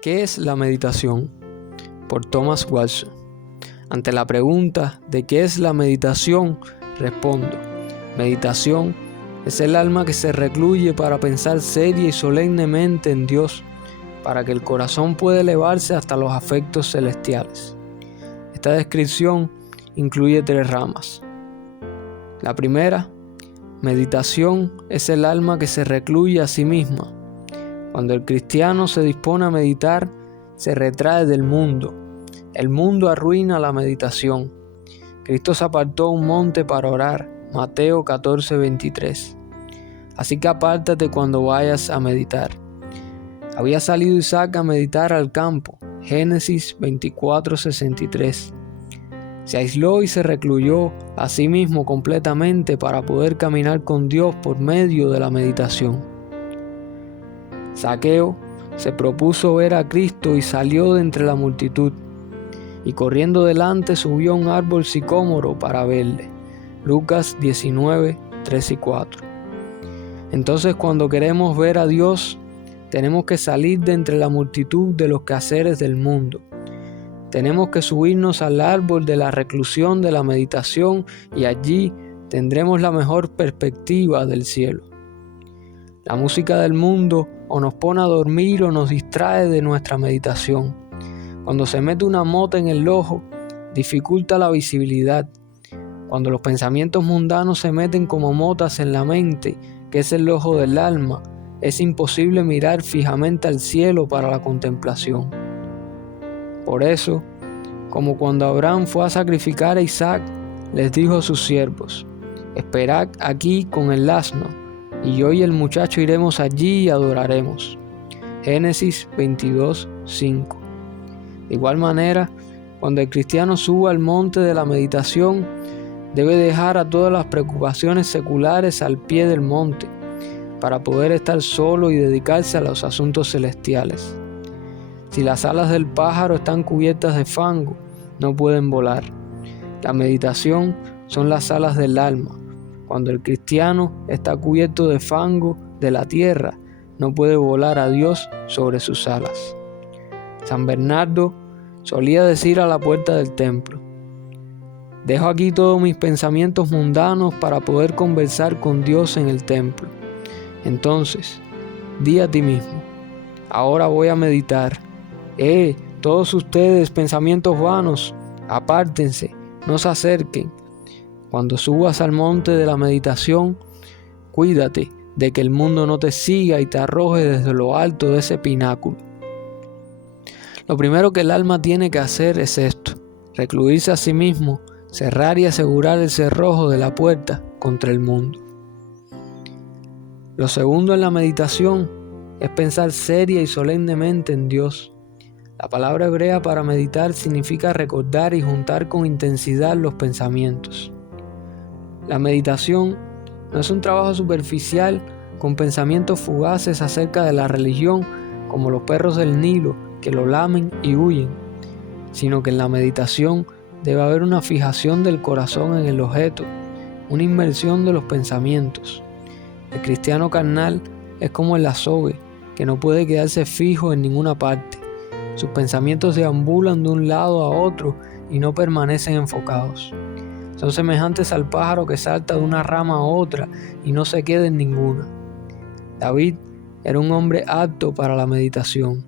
¿Qué es la meditación? Por Thomas Watson. Ante la pregunta de ¿qué es la meditación? Respondo: meditación es el alma que se recluye para pensar seria y solemnemente en Dios, para que el corazón pueda elevarse hasta los afectos celestiales. Esta descripción incluye 3 ramas. La primera, meditación es el alma que se recluye a sí misma. Cuando el cristiano se dispone a meditar, se retrae del mundo. El mundo arruina la meditación. Cristo se apartó a un monte para orar. Mateo 14:23. Así que apártate cuando vayas a meditar. Había salido Isaac a meditar al campo. Génesis 24:63. Se aisló y se recluyó a sí mismo completamente para poder caminar con Dios por medio de la meditación. Zaqueo se propuso ver a Cristo y salió de entre la multitud, y corriendo delante subió a un árbol sicómoro para verle. Lucas 19:3 y 4. Entonces, cuando queremos ver a Dios, tenemos que salir de entre la multitud de los quehaceres del mundo. Tenemos que subirnos al árbol de la reclusión de la meditación y allí tendremos la mejor perspectiva del cielo. La música del mundo o nos pone a dormir o nos distrae de nuestra meditación. Cuando se mete una mota en el ojo, dificulta la visibilidad. Cuando los pensamientos mundanos se meten como motas en la mente, que es el ojo del alma, es imposible mirar fijamente al cielo para la contemplación. Por eso, como cuando Abraham fue a sacrificar a Isaac, les dijo a sus siervos: esperad aquí con el asno, y yo y el muchacho iremos allí y adoraremos. Génesis 22:5. De igual manera, cuando el cristiano suba al monte de la meditación, debe dejar a todas las preocupaciones seculares al pie del monte, para poder estar solo y dedicarse a los asuntos celestiales. Si las alas del pájaro están cubiertas de fango, no pueden volar. La meditación son las alas del alma. Cuando el cristiano está cubierto de fango de la tierra, no puede volar a Dios sobre sus alas. San Bernardo solía decir a la puerta del templo: dejo aquí todos mis pensamientos mundanos para poder conversar con Dios en el templo. Entonces, di a ti mismo: ahora voy a meditar. Todos ustedes, pensamientos vanos, apártense, no se acerquen. Cuando subas al monte de la meditación, cuídate de que el mundo no te siga y te arroje desde lo alto de ese pináculo. Lo primero que el alma tiene que hacer es esto: recluirse a sí mismo, cerrar y asegurar el cerrojo de la puerta contra el mundo. Lo segundo en la meditación es pensar seria y solemnemente en Dios. La palabra hebrea para meditar significa recordar y juntar con intensidad los pensamientos. La meditación no es un trabajo superficial con pensamientos fugaces acerca de la religión como los perros del Nilo que lo lamen y huyen, sino que en la meditación debe haber una fijación del corazón en el objeto, una inmersión de los pensamientos. El cristiano carnal es como el azogue, que no puede quedarse fijo en ninguna parte. Sus pensamientos deambulan de un lado a otro y no permanecen enfocados. Son semejantes al pájaro que salta de una rama a otra y no se queda en ninguna. David era un hombre apto para la meditación.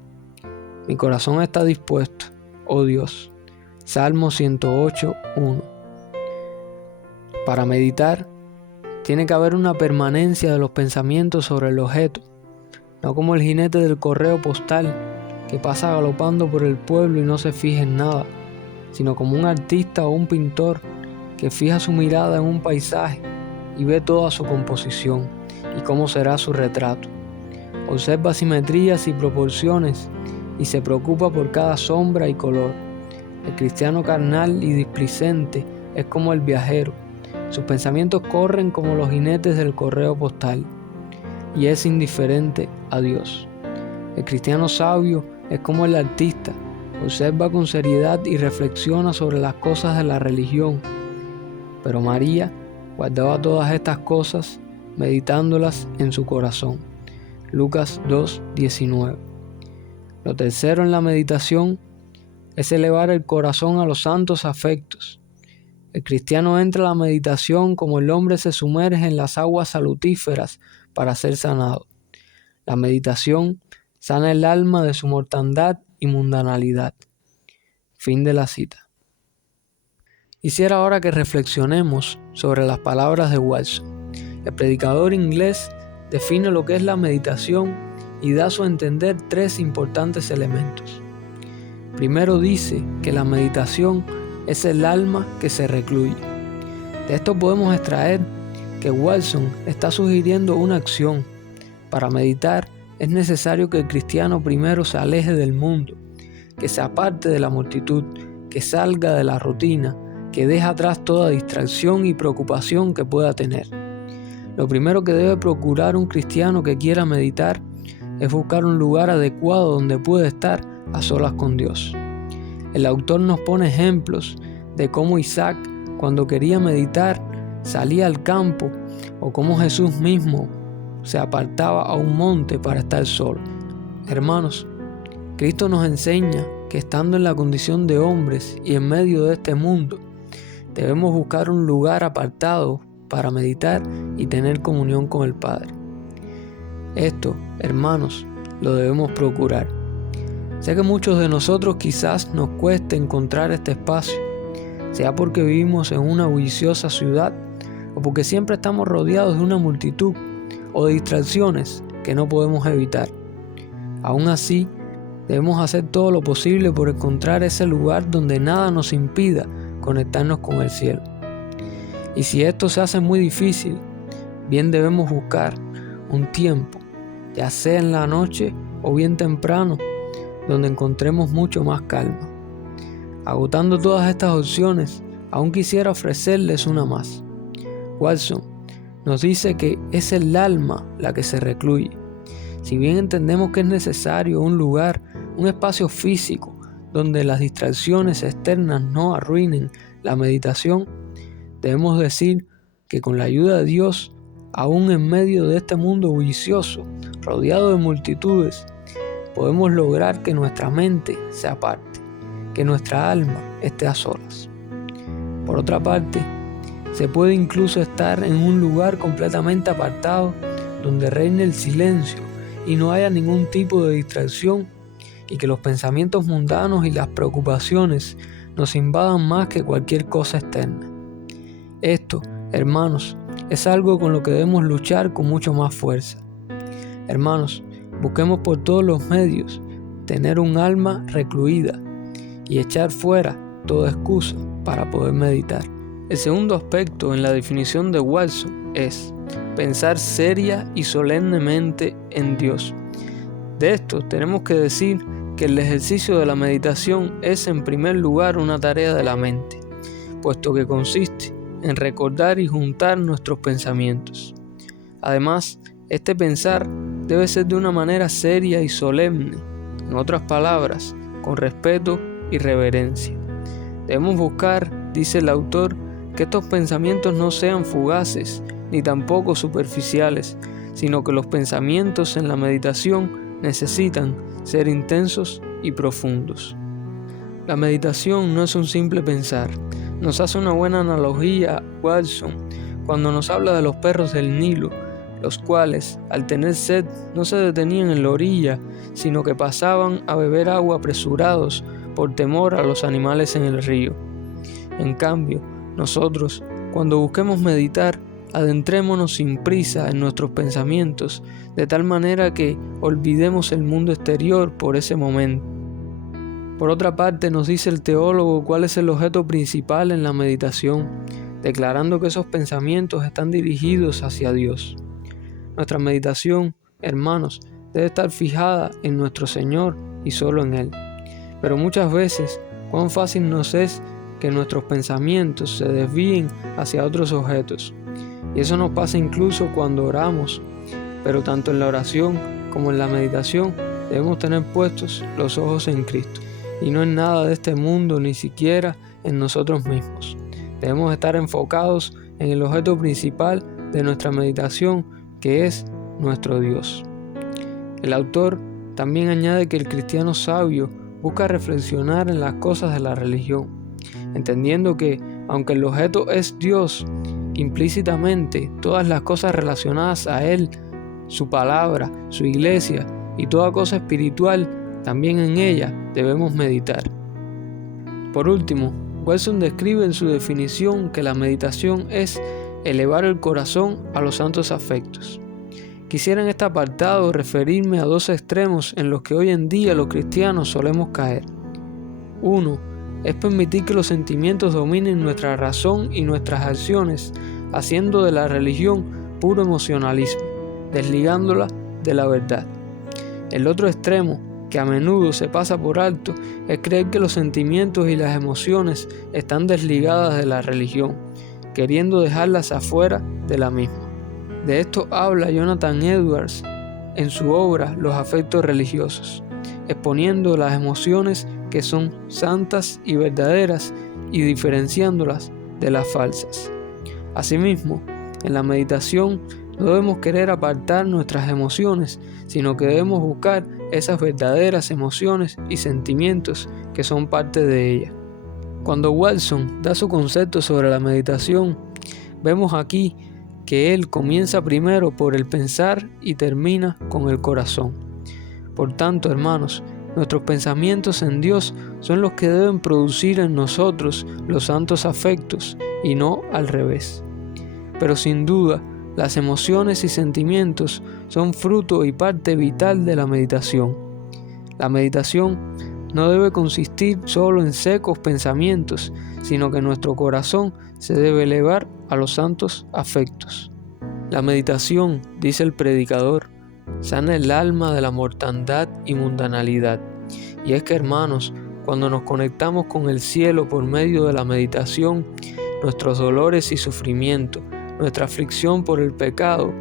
Mi corazón está dispuesto, oh Dios. Salmo 108:1. Para meditar, tiene que haber una permanencia de los pensamientos sobre el objeto, no como el jinete del correo postal que pasa galopando por el pueblo y no se fija en nada, sino como un artista o un pintor que fija su mirada en un paisaje y ve toda su composición y cómo será su retrato. Observa simetrías y proporciones y se preocupa por cada sombra y color. El cristiano carnal y displicente es como el viajero. Sus pensamientos corren como los jinetes del correo postal y es indiferente a Dios. El cristiano sabio es como el artista, observa con seriedad y reflexiona sobre las cosas de la religión. Pero María guardaba todas estas cosas, meditándolas en su corazón. Lucas 2:19. Lo tercero en la meditación es elevar el corazón a los santos afectos. El cristiano entra a la meditación como el hombre se sumerge en las aguas salutíferas para ser sanado. La meditación sana el alma de su mortandad y mundanalidad. Fin de la cita. Quisiera ahora que reflexionemos sobre las palabras de Watson. El predicador inglés define lo que es la meditación y da a su entender 3 importantes elementos. Primero dice que la meditación es el alma que se recluye. De esto podemos extraer que Watson está sugiriendo una acción. Para meditar es necesario que el cristiano primero se aleje del mundo, que se aparte de la multitud, que salga de la rutina, que deje atrás toda distracción y preocupación que pueda tener. Lo primero que debe procurar un cristiano que quiera meditar es buscar un lugar adecuado donde pueda estar a solas con Dios. El autor nos pone ejemplos de cómo Isaac, cuando quería meditar, salía al campo, o cómo Jesús mismo se apartaba a un monte para estar solo. Hermanos, Cristo nos enseña que estando en la condición de hombres y en medio de este mundo, debemos buscar un lugar apartado para meditar y tener comunión con el Padre. Esto, hermanos, lo debemos procurar. Sé que muchos de nosotros quizás nos cueste encontrar este espacio, sea porque vivimos en una bulliciosa ciudad o porque siempre estamos rodeados de una multitud o de distracciones que no podemos evitar. Aún así, debemos hacer todo lo posible por encontrar ese lugar donde nada nos impida conectarnos con el cielo. Y si esto se hace muy difícil, bien debemos buscar un tiempo, ya sea en la noche o bien temprano, donde encontremos mucho más calma. Agotando todas estas opciones, aún quisiera ofrecerles una más. Watson nos dice que es el alma la que se recluye. Si bien entendemos que es necesario un lugar, un espacio físico, donde las distracciones externas no arruinen la meditación, debemos decir que con la ayuda de Dios, aún en medio de este mundo bullicioso, rodeado de multitudes, podemos lograr que nuestra mente se aparte, que nuestra alma esté a solas. Por otra parte, se puede incluso estar en un lugar completamente apartado, donde reine el silencio y no haya ningún tipo de distracción, y que los pensamientos mundanos y las preocupaciones nos invadan más que cualquier cosa externa. Esto, hermanos, es algo con lo que debemos luchar con mucho más fuerza. Hermanos, busquemos por todos los medios tener un alma recluida y echar fuera toda excusa para poder meditar. El segundo aspecto en la definición de Watson es pensar seria y solemnemente en Dios. De esto tenemos que decir que el ejercicio de la meditación es en primer lugar una tarea de la mente, puesto que consiste en recordar y juntar nuestros pensamientos. Además, este pensar debe ser de una manera seria y solemne, en otras palabras, con respeto y reverencia. Debemos buscar, dice el autor, que estos pensamientos no sean fugaces ni tampoco superficiales, sino que los pensamientos en la meditación necesitan ser intensos y profundos. La meditación no es un simple pensar. Nos hace una buena analogía Watson cuando nos habla de los perros del Nilo, los cuales, al tener sed, no se detenían en la orilla, sino que pasaban a beber agua apresurados por temor a los animales en el río. En cambio, nosotros, cuando busquemos meditar, adentrémonos sin prisa en nuestros pensamientos, de tal manera que olvidemos el mundo exterior por ese momento. Por otra parte, nos dice el teólogo cuál es el objeto principal en la meditación, declarando que esos pensamientos están dirigidos hacia Dios. Nuestra meditación, hermanos, debe estar fijada en nuestro Señor y solo en Él. Pero muchas veces, cuán fácil nos es que nuestros pensamientos se desvíen hacia otros objetos. Y eso nos pasa incluso cuando oramos, pero tanto en la oración como en la meditación debemos tener puestos los ojos en Cristo, y no en nada de este mundo, ni siquiera en nosotros mismos. Debemos estar enfocados en el objeto principal de nuestra meditación, que es nuestro Dios. El autor También añade que el cristiano sabio busca reflexionar en las cosas de la religión, entendiendo que, aunque el objeto es Dios, implícitamente todas las cosas relacionadas a Él, su palabra, su iglesia y toda cosa espiritual, también en ella debemos meditar. Por último, Wilson describe en su definición que la meditación es elevar el corazón a los santos afectos. Quisiera en este apartado referirme a dos extremos en los que hoy en día los cristianos solemos caer. Uno es permitir que los sentimientos dominen nuestra razón y nuestras acciones, haciendo de la religión puro emocionalismo, desligándola de la verdad. El otro extremo, que a menudo se pasa por alto, es creer que los sentimientos y las emociones están desligadas de la religión, queriendo dejarlas afuera de la misma. De esto habla Jonathan Edwards en su obra Los afectos religiosos, exponiendo las emociones que son santas y verdaderas y diferenciándolas de las falsas. Asimismo, en la meditación no debemos querer apartar nuestras emociones, sino que debemos buscar esas verdaderas emociones y sentimientos que son parte de ella. Cuando Wilson da su concepto sobre la meditación, vemos aquí que él comienza primero por el pensar y termina con el corazón. Por tanto, hermanos, nuestros pensamientos en Dios son los que deben producir en nosotros los santos afectos y no al revés. Pero sin duda, las emociones y sentimientos son fruto y parte vital de la meditación. La meditación no debe consistir solo en secos pensamientos, sino que nuestro corazón se debe elevar a los santos afectos. La meditación, dice el predicador, sana el alma de la mortandad y mundanalidad. Y es que, hermanos, cuando nos conectamos con el cielo por medio de la meditación, nuestros dolores y sufrimientos, nuestra aflicción por el pecado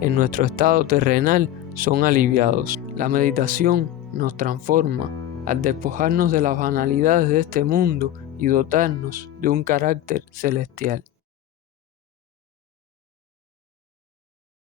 en nuestro estado terrenal son aliviados. La meditación nos transforma al despojarnos de las banalidades de este mundo y dotarnos de un carácter celestial.